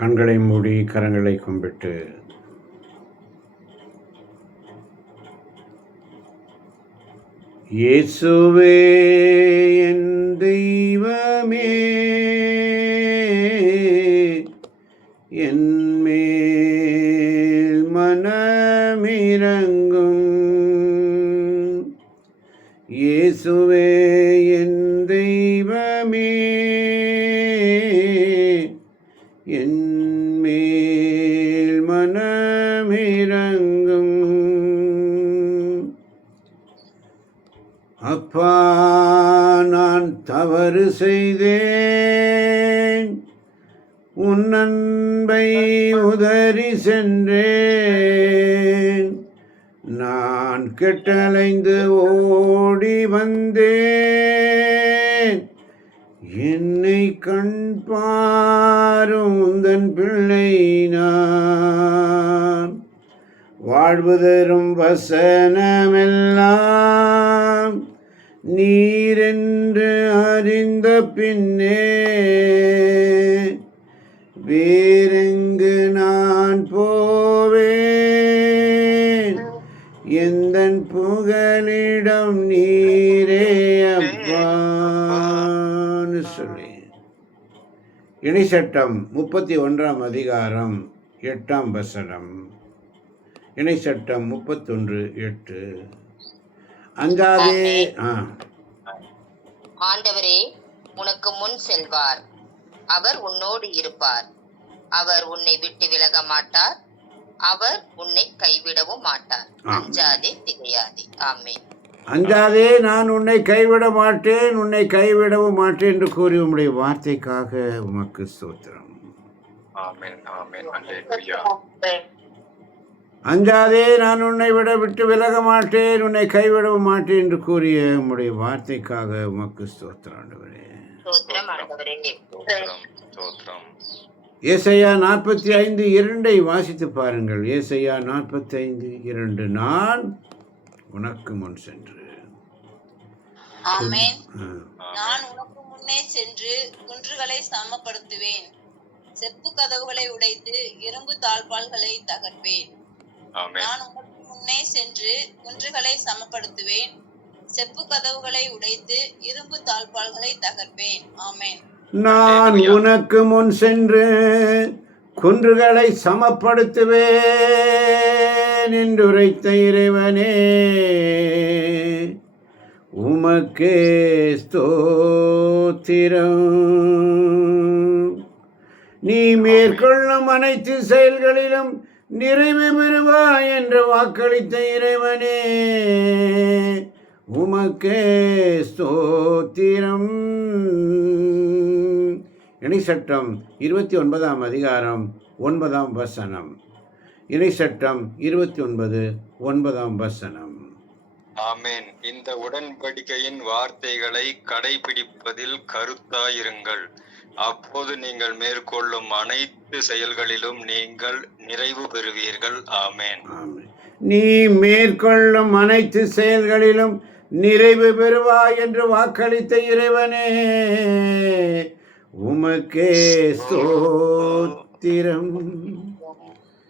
கண்களை மூடி கரங்களை கும்பிட்டு இயேசுவே என் தெய்வமே என் மேல் மனமிரங்கும் இயேசுவே என் தெய்வமே என் மேல் மனமிரங்கும் அப்பா நான் தவறு செய்தேன் உன் அன்பை உதறி சென்றேன் நான் கெட்டலைந்து ஓடி வந்தேன் என்னை கண் பாரும் உந்தன் பிள்ளை நான் வாழ்வு தரும் வசனமெல்லாம் நீரென்று அறிந்த பின்னே வேறெங்கு நான் போவேன் எந்தன் புகலிடம் நீரே அப்பான்னு சொல்லி இணைச்சட்டம் 31 அதிகாரம் 8 வசனம். இணைச்சட்டம் 31:8. அஞ்சாதே. ஆண்டவரே உனக்கு முன் செல்வார், அவர் உன்னோடு இருப்பார், அவர் உன்னை விட்டு விலக மாட்டார், அவர் உன்னை கைவிடவும் மாட்டார். அஞ்சாதே, திகையாதே. ஆமென். அஞ்சாதே, நான் உன்னை கைவிட மாட்டேன், உன்னை கைவிடவும் மாட்டேன் என்று கூறி உம்முடைய வார்த்தைக்காக உமக்கு ஸ்தோத்திரம். ஆமென், ஆமென், அல்லேலூயா. அஞ்சாதே, நான் உன்னை விட்டு விலக மாட்டேன், உன்னை கைவிடவும் மாட்டேன் என்று கூறிய உம்முடைய வார்த்தைக்காக உமக்கு ஸ்தோத்திரம் ஆண்டவரே. ஏசாயா 45:2 வாசித்து பாருங்கள். ஏசாயா 45:2. நான் உனக்கு முன் சென்று நான் உனக்கு முன்னே சென்று குன்றுகளை சமப்படுத்துவேன், செப்பு கதவுகளை உடைத்து இரும்பு தாழ்பால்களை தகர்ப்பேன். நான் உனக்கு முன்னே சென்று குன்றுகளை சமப்படுத்துவேன், செப்பு கதவுகளை உடைத்து இரும்பு தாழ்பால்களை தகர்ப்பேன். ஆமென். நான் உனக்கு முன் சென்று குன்றுகளை சமப்படுத்துவேன் என்று உரைத்த இறைவனே, உமக்கே ஸ்தோத்திரம். நீ மேற்கொள்ளும் அனைத்து செயல்களிலும் நிறைவு பெறுவாய் என்று வாக்களித்த இறைவனே, உமக்கே ஸ்தோத்திரம். இணைச்சட்டம் 29 அதிகாரம் 9 வசனம். இணைச்சட்டம் 29:9 வசனம். ஆமென். இந்த உடன்படிக்கையின் வார்த்தைகளை கடைபிடிப்பதில் கருத்தாயிருங்கள், அப்போது நீங்கள் மேற்கொள்ளும் அனைத்து செயல்களிலும் நீங்கள் நிறைவு பெறுவீர்கள். ஆமென். நீ மேற்கொள்ளும் அனைத்து செயல்களிலும் நிறைவு பெறுவாய் என்று வாக்களித்த இறைவனே, உமக்கே ஸ்தோத்திரம்.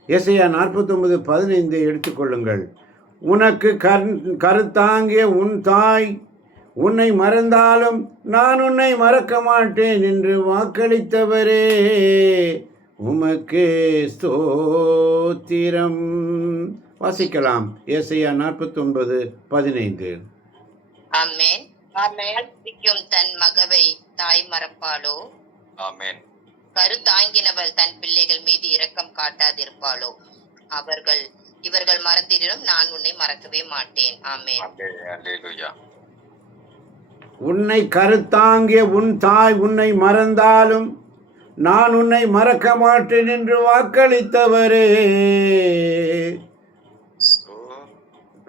ஏசாயா 49:15 எடுத்துக்கொள்ளுங்கள். உனக்கு கருத்தாங்கிய உன் தாய் உன்னை மறந்தாலும் நான் உன்னை மறக்க மாட்டேன் என்று வாக்களித்தவரே, உமக்கே ஸ்தோத்திரம். வாசிக்கலாம். ஏசாயா 49:15. ஆமென். தன் மகவை தாய் மறப்பாளோ? ஆமென். கருத்தாங்கினவள் தன் பிள்ளைகள் மீது இரக்கம் காட்டாதிருப்பாளோ? இவர்கள் மறந்திடும், நான் உன்னை மறக்கவே மாட்டேன். ஆமென். அல்லேலூயா. உன்னை கருத்தாங்கிய உன் தாய் உன்னை மறந்தாலும் நான் உன்னை மறக்க மாட்டேன் என்று வாக்களித்தவரே.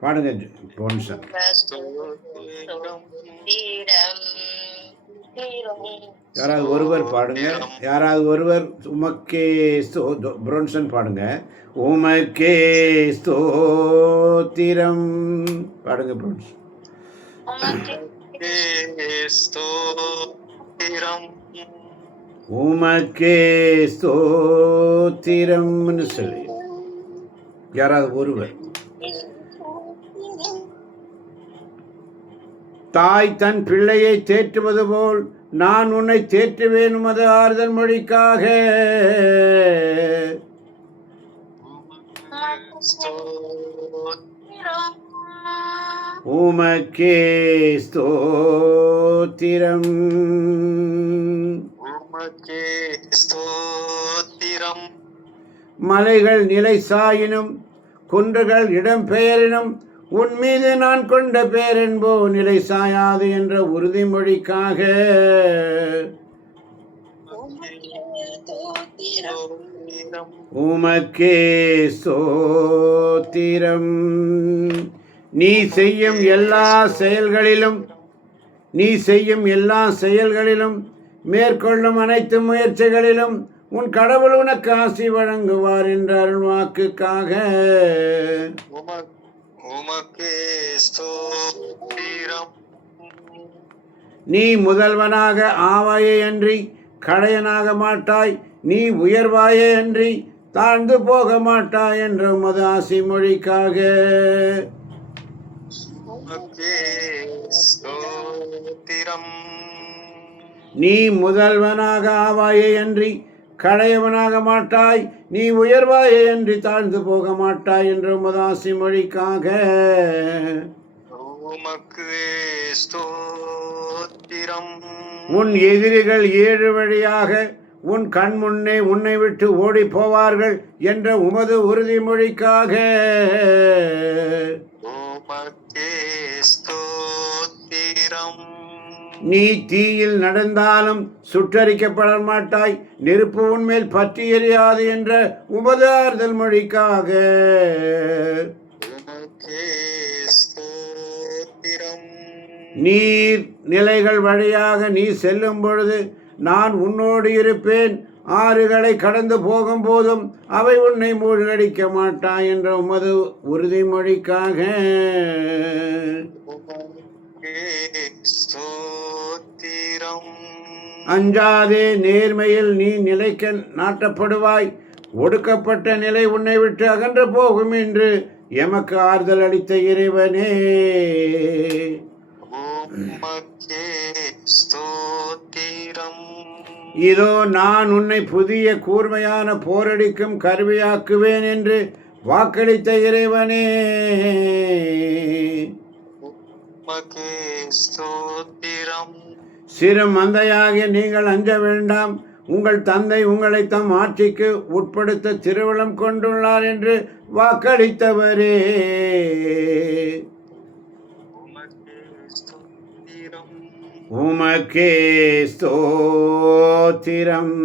பாடுங்க பொன்சன். யாராவது ஒருவர் பாடுங்க, யாராவது ஒருவர். உமக்கே புரோன்சன் பாடுங்க. உமக்கே ஸ்தோத்திரம் பாடுங்க புரோன்சன். உமக்கே ஸ்தோத்திரம்னு சொல்லி யாராவது ஒருவர் தாய் தன் பிள்ளையை தேற்றுவது போல் நான் உன்னை தேற்றுவேன் உமது ஆறுதல் மொழிக்காக. உமக்கே ஸ்தோத்திரம். மலைகள் நிலை சாயினும் குன்றுகள் இடம் பெயரினும் உன் மீது நான் கொண்ட பேரென்போ நிலை சாயாது என்ற உறுதிமொழிக்காக. உமக்கே ஸ்தோத்திரம். நீ செய்யும் எல்லா செயல்களிலும் மேற்கொள்ளும் அனைத்து முயற்சிகளிலும் உன் கடவுள் உனக்கு ஆசி வழங்குவார் என்ற அருள்வாக்குக்காக. நீ முதல்வனாக ஆவாயே அன்றி கடையனாக மாட்டாய், நீ உயர்வாயே அன்றி தாழ்ந்து போக மாட்டாய் என்ற உமது ஆசி மொழிக்காக. நீ முதல்வனாக ஆவாயே அன்றி கடையவனாக மாட்டாய், நீ உயர்வாயே அன்றி தாழ்ந்து போக மாட்டாய் என்ற உமது ஆசி மொழிக்காக. உன் எதிரிகள் 7 வழியாக உன் கண் முன்னே உன்னை விட்டு ஓடி போவார்கள் என்ற உமது உறுதிமொழிக்காக. நீ தீயில் நடந்தாலும் சுட்டரிக்கப்பட மாட்டாய், நெருப்பு உன்மேல் பற்றி எரியாது என்ற உமது ஆறுதல் மொழிக்காக. நீர் நிலைகள் வழியாக நீ செல்லும் பொழுது நான் உன்னோடு இருப்பேன், ஆறுகளை கடந்து போகும் போதும் அவை உன்னை மூழ்கடிக்க மாட்டாய் என்ற உமது உறுதிமொழிக்காக. அஞ்சாதே, நேர்மையில் நீ நிலைக்க நாட்டப்படுவாய், ஒடுக்கப்பட்ட நிலை உன்னை விட்டு அகன்று போகும் என்று எமக்கு ஆறுதல் அளித்த இறைவனே. இதோ நான் உன்னை புதிய கூர்மையான போரடிக்கும் கருவியாக்குவேன் என்று வாக்களித்த இறைவனே. சிறு மந்தையாகிய நீங்கள் அஞ்ச வேண்டாம், உங்கள் தந்தை உங்களை தம் ஆட்சிக்கு உட்படுத்த திருவுளம் கொண்டுள்ளார் என்று வாக்களித்தவரே. உமக்கே ஸ்தோத்திரம்.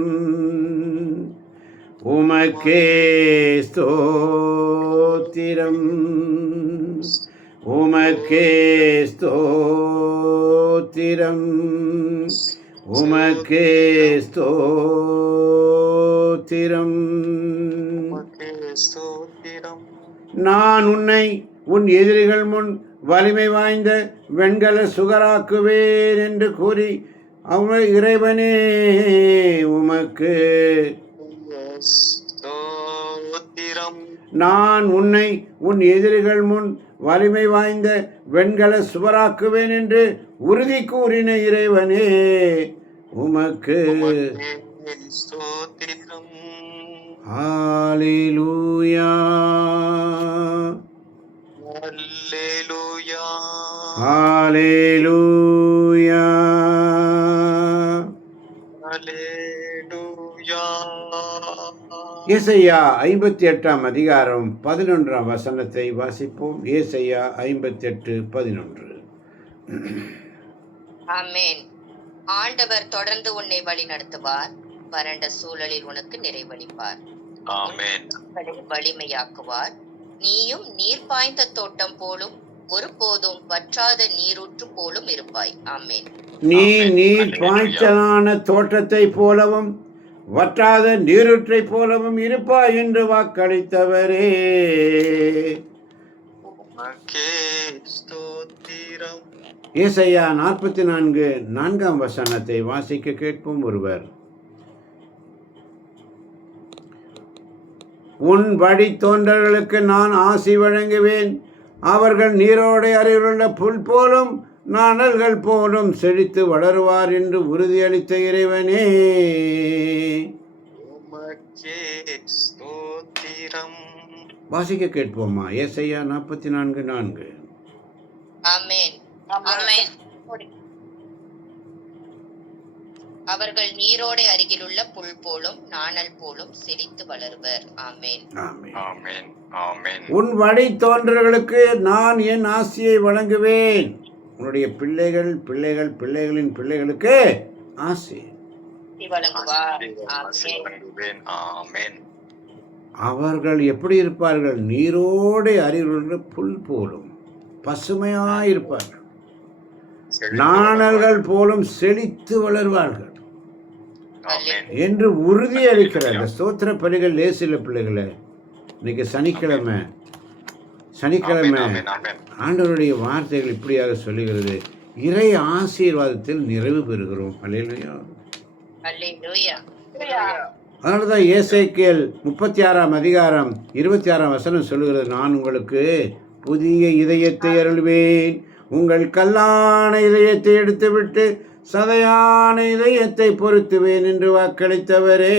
உமக்கே ஸ்தோத்திரம். உமக்கே ஸ்தோத்திரம். உமக்கே ஸ்தோத்திரம். நான் உன்னை உன் எதிரிகள் முன் வலிமை வாய்ந்த வெண்கல சுகராக்குவேன் என்று கூறி அவன் இறைவனே உமக்கு நான் உன்னை உன் எதிரிகள் முன் வலிமை வாய்ந்த வெண்கல சுவராக்குவேன் என்று உறுதி கூறின இறைவனே உமக்கு. ஹல்லேலூயா, ஹல்லேலூயா, ஹல்லேலூயா, ஹல்லேலூயா. ஏசாயா 58 அதிகாரம் 11 வசனத்தை வாசிப்போம். ஏசாயா 58:11. ஆமென். ஆண்டவர் தொடர்ந்து உன்னை வழி நடத்துவார், வறண்ட சூழலில் உனக்கு நிறைவளிப்பார். ஆமென். வலிமையாக்குவார், நீயும் நீர் பாய்ந்த தோட்டம் போலும் ஒருபோதும் வற்றாத நீரூற்று போலும் இருப்பாய். ஆமென். நீ நீர் பாய்ச்சலான தோட்டத்தை போலவும் வற்றாத நீரூற்றை போலவும் இருப்பாய் என்று வாக்களித்தவரே. ஏசாயா 44:4 வசனத்தை வாசிக்க கேட்போம் ஒருவர். உன் வழி தோன்றர்களுக்கு நான் ஆசி வழங்குவேன். அவர்கள் நீரோடை அருகிலுள்ள புல் போலும் நாணல்கள் போலும் செழித்து வளருவார் என்று உறுதியளித்த இறைவனே, உமக்கே ஸ்தோத்திரம். வாசிக்க கேட்போமா? ஏசாயா 44:4. ஆமென். ஆமென். அவர்கள் நீரோடை அருகிலுள்ள புல் போலும் நாணல் போலும் செழித்து வளருவர். ஆமென். ஆமென். ஆமென். ஆமென். உன் வழி தோன்றர்களுக்கு நான் என் ஆசியை வழங்குவேன். உன்னுடைய பிள்ளைகள் பிள்ளைகள் பிள்ளைகளின் பிள்ளைகளுக்கு ஆசி வழங்குவார். ஆசி ஆமென். வழங்குவேன். ஆமென். அவர்கள் எப்படி இருப்பார்கள்? நீரோடை அருகிலுள்ள புல் போலும் பசுமையாயிருப்பார்கள், நாணல்கள் போலும் செழித்து வளர்வார்கள் ஆமென். என்று உறுதியளிக்கிற இந்த ஸ்தோத்திர பலிகள் லேசில பிள்ளைகளை. இன்னைக்கு சனிக்கிழமை ஆமென். ஆமென். ஆண்டவருடைய வார்த்தைகள் இப்படியாக சொல்லுகிறது. இறை ஆசீர்வாதத்தில் நிறைவு பெறுகிறோம். அல்லேலூயா. அல்லேலூயா. அதனால தான் ஏசேக்கியேல் 36:26 சொல்லுகிறது, நான் உங்களுக்கு புதிய இதயத்தை அருள்வேன், உங்கள் கல்லான இதயத்தை எடுத்துவிட்டு சதையான இதயத்தை பொருத்துவேன் என்று வாக்களித்தவரே.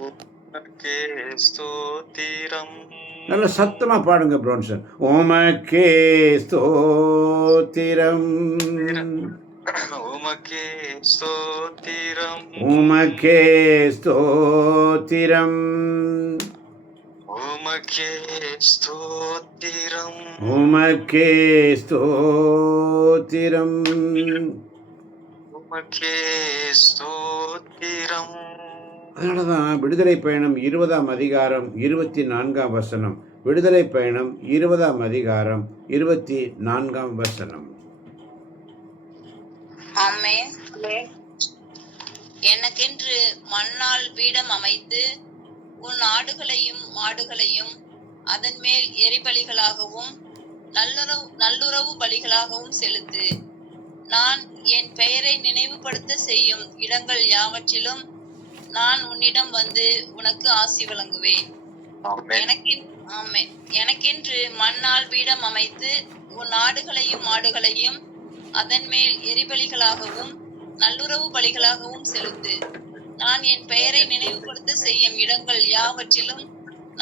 உமக்கே ஸ்தோத்திரம். நல்ல சத்தமா பாடுங்க ப்ரோன்சன். உமக்கே ஸ்தோத்திரம், உமக்கே ஸ்தோத்திரம். உமக்கே ஸ்தோத்திரம், உமக்கே ஸ்தோத்திரம். உமக்கே ஸ்தோத்திரம். உமக்கே ஸ்தோத்திரம். அதனால தான் விடுதலை பயணம் 20:24. விடுதலை பயணம் 20:24. ஆமென். எனக்கென்று மண்ணால் பீடம் அமைத்து உன் ஆடுகளையும் மாடுகளையும் அதன் மேல் எரிபலிகளாகவும் நல்லுறவு பலிகளாகவும் செலுத்து. நான் என் பெயரை நினைவுபடுத்த செய்யும் இடங்கள் யாவற்றிலும் நான் உன்னிடம் வந்து உனக்கு ஆசி வழங்குவேன். ஆமென். எனக்கென்று மண்ணால் பீடம் அமைத்து உன் ஆடுகளையும் மாடுகளையும் அதன் மேல் எரிபலிகளாகவும் நல்லுறவு பலிகளாகவும் செலுத்து. நான் என் பெயரை நினைவுபடுத்த செய்யும் இடங்கள் யாவற்றிலும்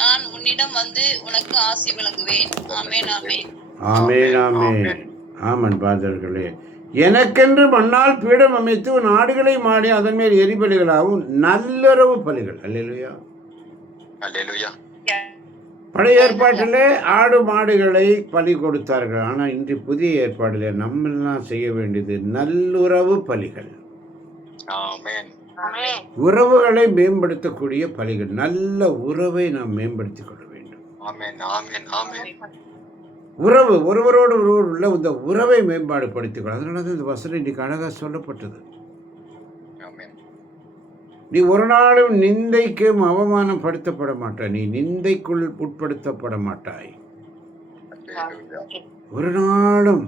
நான் உன்னிடம் வந்து உனக்கு ஆசி வழங்குவேன். ஆமென். ஆமென். ஆமென். ஆமென். ஆமன் பாதர்களே, எனக்கென்று மண்ணால் பீடம் அமைத்து உன் ஆடுகளை மாடி அதன் மேல் எரிபலிகளாகவும் நல்லுறவு பலிகள். அல்லேலூயா. அல்லேலூயா. பழைய ஏற்பாட்டிலே ஆடு மாடுகளை பலி கொடுத்தார்கள். ஆனால் இன்று புதிய ஏற்பாட்டிலே நம்மெல்லாம் செய்ய வேண்டியது நல்லுறவு பலிகள். ஆமென். உறவுகளை மேம்படுத்தக்கூடிய பலிகள். நல்ல உறவை நாம் மேம்படுத்திக் கொள்ள வேண்டும். ஆமென். ஆமென். ஆமென். உறவு, ஒருவரோடு ஒருவர் உள்ள இந்த உறவை மேம்பாடுபடுத்திக் கொள்ள. அதனால தான் இந்த வசனம் இன்னைக்கு அழகாக சொல்லப்பட்டது. ஆமென். நீ ஒரு நாளும் நிந்தைக்கும் அவமானப்படுத்தப்பட மாட்டாய், நீ நிந்தைக்குள் உட்படுத்தப்பட மாட்டாய். அல்லேலூயா. ஒரு நாளும்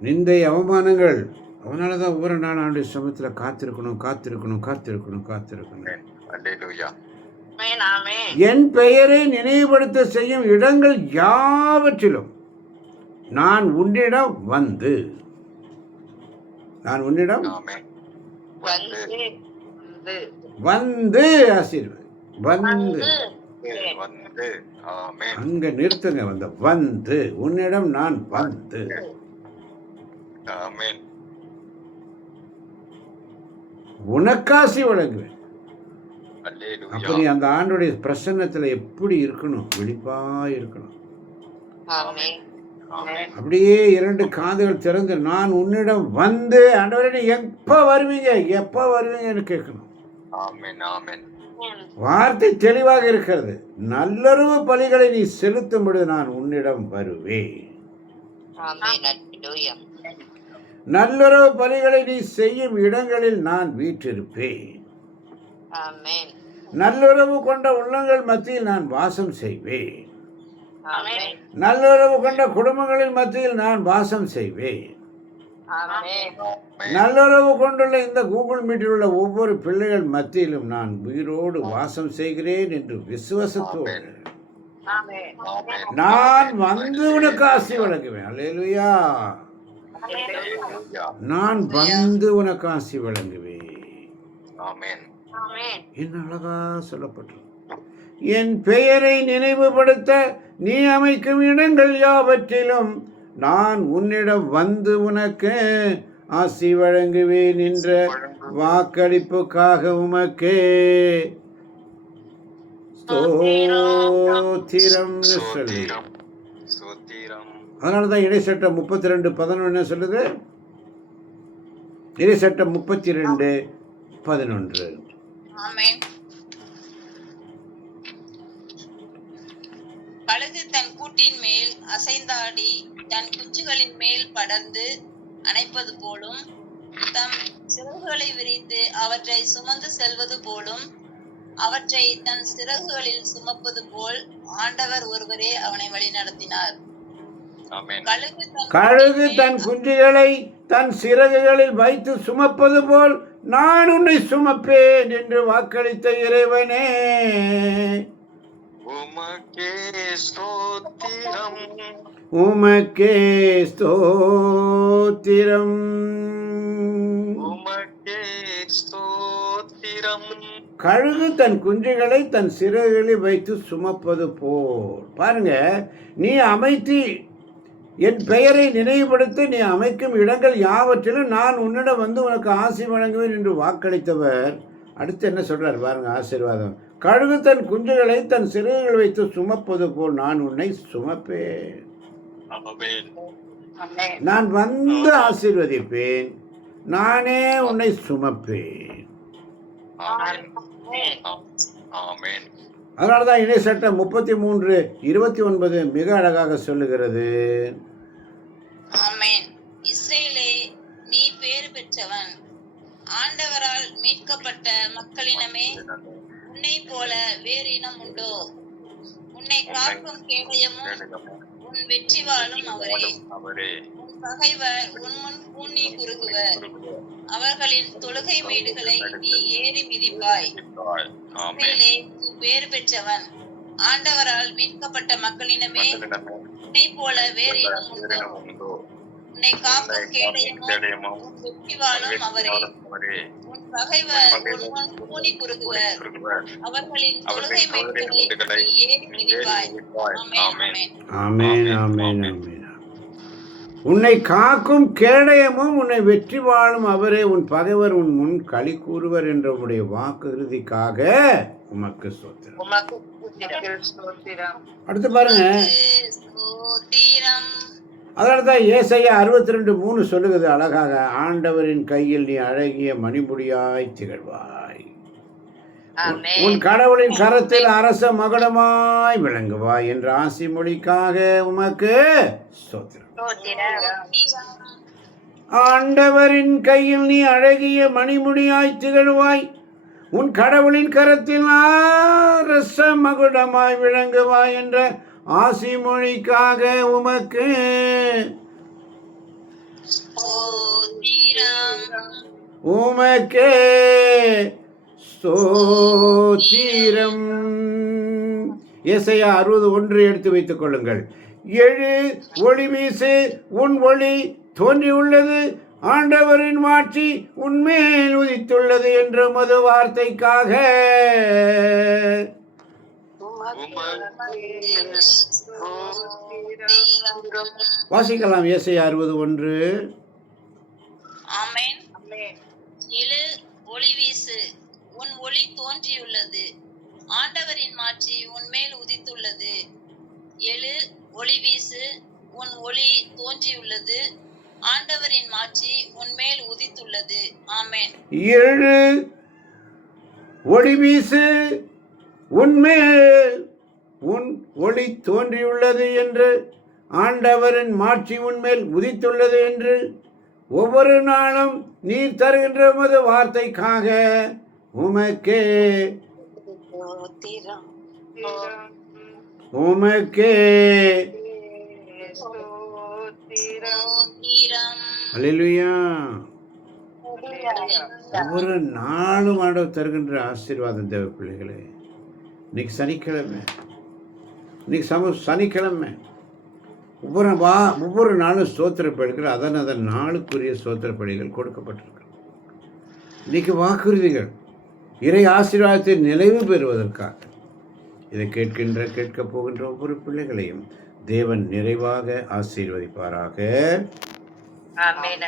நிந்தை அவமானங்கள். அதனால தான் ஒவ்வொரு நாள் ஆண்டு சமயத்தில் காத்திருக்கணும். ஆமென். அல்லேலூயா. என் பெயரை நினைவுபடுத்த செய்யும் இடங்கள் யாவற்றிலும் நான் உன்னிடம் வந்து ஆமென். வந்து ஆசீர்வாதம் வந்து வந்து. ஆமென். அங்க நிறுத்துங்க. வந்து உன்னிடம் நான் வந்து ஆமென். உனக்காசி வழங்குவேன். அல்லேலூயா. அப்ப நீ அந்த ஆண்டுடைய பிரசன்னத்துல எப்படி இருக்கணும்? விழிப்பா இருக்கணும். ஆமென். ஆமென். அப்படியே 2 காதுகள் திறந்து நான் உன்னிடம் வந்து, ஆண்டவரே நீ எப்ப வருவீங்கன்னு கேட்கணும். ஆமென். ஆமென். வார்த்தை தெளிவாக இருக்கிறது. நல்லுறவு பலிகளை நீ செலுத்தும் பொழுது நான் உன்னிடம் வருவேன். ஆமென். அல்லேலூயா. நல்லுறவு பலிகளை நீ செய்யும் இடங்களில் நான் வீற்றிருப்பேன். ஆமென். நல்லுறவு கொண்ட உள்ளங்கள் மத்தியில் நான் வாசம் செய்வேன். ஆமென். நல்லுறவு கொண்ட குடும்பங்களின் மத்தியில் நான் வாசம் செய்வேன். ஆமென். நல்லுறவு கொண்டுள்ள இந்த கூகுள் மீட்டில் உள்ள ஒவ்வொரு பிள்ளைகள் மத்தியிலும் நான் உயிரோடு வாசம் செய்கிறேன் என்று விசுவாசத்தோடு ஆமென். நான் வந்து உனக்கு ஆசி வழங்குவேன். அல்லேலூயா. Hallelujah. நான் வந்து உனக்கு ஆசி வழங்குவேன். Amen. ஆமென். என்ன அழகா சொல்லப்பட்டது. என் பெயரை நினைவுபடுத்த நீ அமைக்கும் இடங்கள் யாவற்றிலும் நான் உன்னிடம் வந்து உனக்கு ஆசி வழங்குவேன் என்ற வாக்களிப்புக்காக உமக்கே ஸ்தோத்திரம் சொல்லி. Sothiram. Sothiram. அதனாலதான் இடைச்சட்டம் 32:11 என்ன சொல்லுது? இடைச்சட்டம் 32:11. ஆமென். கழுகு தன் கூட்டின் மேல் அசைந்தாடி தன் குஞ்சுகளின் மேல் படர்ந்து அணைப்பது போலும், தம் சிறகுகளை விரித்து அவற்றை சுமந்து செல்வது போலும், அவற்றை தன் சிறகுகளில் சுமப்பது போல் ஆண்டவர் ஒருவரே அவனை வழி நடத்தினார். Amen. கழுகு தன் குஞ்சுகளை தன் சிறகுகளில் வைத்து சுமப்பது போல் நான் உன்னை சுமப்பேன் என்று வாக்களித்த இறைவனே, உமக்கே ஸ்தோத்திரம். உமக்கே ஸ்தோத்திரம். உமக்கே ஸ்தோத்திரம். கழுகு தன் குஞ்சுகளை தன் சிறகுகளில் வைத்து சுமப்பது போல். பாருங்க, நீ அமைத்து என் பெயரை நினைவுபடுத்த நீ அமைக்கும் இடங்கள் யாவற்றிலும் நான் உன்னிடம் வந்து உனக்கு ஆசி வழங்குவேன் என்று வாக்களித்தவர் அடுத்து என்ன சொல்றார் பாருங்க, ஆசீர்வாதம். கழுகு தன் குஞ்சுகளை தன் சிறகுகள் வைத்து சுமப்பது போல் நான் உன்னை சுமப்பேன். Amen. நான் வந்து ஆசீர்வதிப்பேன், நானே உன்னை சுமப்பேன். Amen. Amen. அதனாலதான் இணை சட்டம் 33:29 மிக அழகாக சொல்லுகிறது. ஆமென். இஸ்ரவேலே, நீ பேறு பெற்றவன், ஆண்டவரால் மீட்கப்பட்ட மக்களினமே, உன்னை போல வேறு இனம் உண்டோ? உன்னை காக்கும் கேடயமும் உன் வெற்றிவாளும் அவரே. உன் பகைவர் உன் முன் கூனி குறுகுவர், அவர்களின் தொழுகை மேடுகளை நீ ஏறி மிதிப்பாய். இஸ்ரவேலே, நீ பேறு பெற்றவன், ஆண்டவரால் மீட்கப்பட்ட மக்களினமே, உன்னை போல வேறு இனம் உண்டோ? உன்னை காக்கும் கேடயமும் உன் வெற்றிவாளும் அவரே. உன் பகைவர் உன் முன் கூனி குறுகுவர், அவர்களின் தொழுகை மேடுகளை நீ ஏறி மிதிப்பாய். ஆமென். ஆமென். ஆமென், ஆமென், ஆமென். உன்னை காக்கும் கேடயமும் உன்னை வெற்றி வாழும் அவரே. உன் பகைவர் உன் முன் களி கூறுவர் என்ற உடைய வாக்குறுதிக்காக உமக்கு ஸ்தோத்திரம். அடுத்து பாருங்க, ஸ்தோத்திரம். அதனாலதான் ஏசாயா 62:3 சொல்லுகிறது அழகாக, ஆண்டவரின் கையில் நீ அழகிய மணிமுடியாய் திகழ்வாய், உன் கடவுளின் கரத்தில் அரச மகுடமாய் விளங்குவாய் என்ற ஆசி மொழிக்காக உமக்கு ஸ்தோத்திரம். ஆண்டவரின் கையில் நீ அழகிய மணிமுடியாய் திகழ்வாய், உன் கடவுளின் கரத்தில் அரச மகுடமாய் விளங்குவாய் என்ற ஆசி மொழிக்காக உமக்கு உமக்கே ஸ்தோத்திரம். ஏசாயா 60:1 எடுத்து வைத்துக் கொள்ளுங்கள். எழு, ஒளி வீசு, உன் ஒளி தோன்றியுள்ளது, ஆண்டவரின் மாட்சி உன்மேல் உதித்துள்ளது என்ற மது வார்த்தைக்காக வாசிக்கலாம். ஏசாயா 60:1. ஆமென். எழு, ஒளி வீசு, உன் ஒளி தோன்றியுள்ளது, ஆண்டவரின் மாட்சி உன்மேல் உதித்துள்ளது. எழு, ஒளி வீசு, உன் ஒளி தோன்றியுள்ளது, ஆண்டவரின் மாட்சி உன்மேல் உதித்துள்ளது. ஆமென். எழு, ஒளி வீசு, உன்மேல் உன் ஒளி தோன்றியுள்ளது என்று, ஆண்டவரின் மாட்சி உன்மேல் உதித்துள்ளது என்று ஒவ்வொரு நாளும் நீர் தருகின்ற உமது வார்த்தைக்காக உமக்கே உமக்கே ஸ்தோத்திரம். அல்லேலூயா. ஒவ்வொரு நாளும் ஆண்டவர் தருகின்ற ஆசீர்வாதம் தேவ பிள்ளைகளே. இன்னைக்கு சனிக்கிழமை, சனிக்கிழமை ஒவ்வொரு நாளும் ஸ்தோத்திர பலிகள் அதன் நாளுக்குரிய ஸ்தோத்திர பலிகள் கொடுக்கப்பட்டிருக்கு. இன்னைக்கு வாக்குறுதிகள் இறை ஆசீர்வாதத்தை நிறைவு பெறுவதற்காக இதை கேட்க போகின்ற ஒவ்வொரு பிள்ளைகளையும் தேவன் நிறைவாக ஆசீர்வதிப்பாராக. ஆமென்.